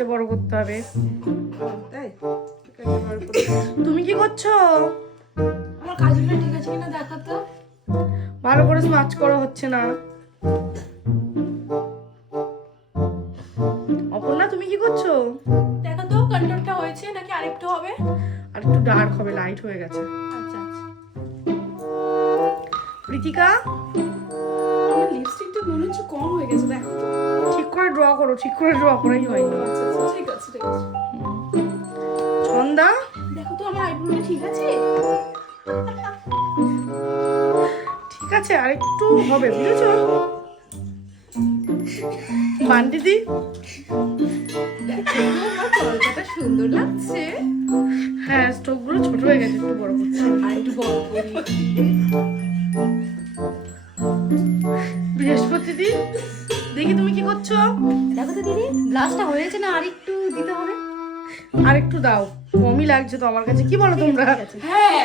ফার্স্টে বড় করতে হবে। তাই তুমি কি করছো? আমার কাজগুলো ঠিক আছে কিনা দেখো তো। ভালো করে স্মাচ করা হচ্ছে না। অপর্ণা তুমি কি করছো? দেখো তো কন্ট্রোলটা হয়েছে নাকি আরেকটু হবে। আর একটু ডার্ক হবে, লাইট হয়ে গেছে। আচ্ছা আচ্ছা। প্রীতিকা আমার লিপস্টিকটা মনে হচ্ছে কম হয়ে গেছে, দেখো। ঠিক করে ড্র করো, ঠিক করে ড্র করাই হয়নি। আচ্ছা আচ্ছা, ঠিক আছে ঠিক আছে। ছন্দা দেখো তো আমার আইব্রোটা ঠিক আছে। ঠিক আছে, আর একটু হবে, বুঝেছো? বান্ডিদি দেখো আমার কলকাতা সুন্দর লাগছে। হ্যাঁ, স্ট্রোক গুলো ছোট হয়ে গেছে, একটু বড় করছে। আর একটু বড় করি। বৃহস্পতি দি দেখি তুমি কি করছো? দেখো তো দিদি ব্লাশটা হয়েছে না আর একটু দিতে হবে। আর একটু দাও, কমই লাগছে তো আমার কাছে, কি বলো তোমরা? হ্যাঁ